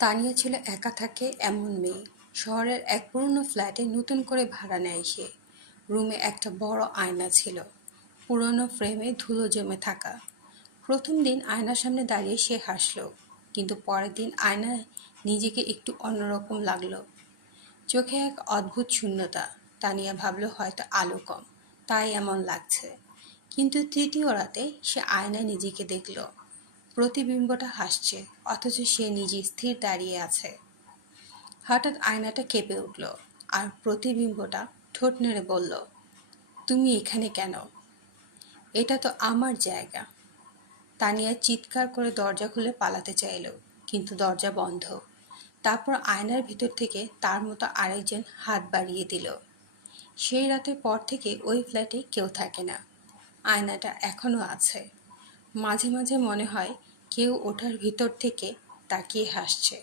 তানিয়া ছিল একা থাকে এমন মেয়ে। শহরের এক পুরনো ফ্ল্যাটে নতুন করে ভাড়া নেয় সে। রুমে একটা বড় আয়না ছিল, পুরনো ফ্রেমে ধুলো জমে থাকা। প্রথম দিন আয়নার সামনে দাঁড়িয়ে সে হাসল, কিন্তু পরের দিন আয়নায় নিজেকে একটু অন্যরকম লাগলো। চোখে এক অদ্ভুত শূন্যতা। তানিয়া ভাবল হয়তো আলো কম, তাই এমন লাগছে। কিন্তু তৃতীয় রাতে সে আয়নায় নিজেকে দেখল। প্রতিবিম্বটা হাসছে, অথচ সে নিজে স্থির দাঁড়িয়ে আছে। হঠাৎ আয়নাটা কেঁপে উঠল, আর প্রতিবিম্বটা ঠোঁট নেড়ে বলল, তুমি এখানে কেন? এটা তো আমার জায়গা। তানিয়া চিৎকার করে দরজা খুলে পালাতে চাইল, কিন্তু দরজা বন্ধ। তারপর আয়নার ভিতর থেকে তার মতো আরেকজন হাত বাড়িয়ে দিল। সেই রাতের পর থেকে ওই ফ্ল্যাটে কেউ থাকে না। আয়নাটা এখনো আছে। মাঝে মাঝে মনে হয় কেউ ওটার ভিতর থেকে তাকিয়ে হাসছে।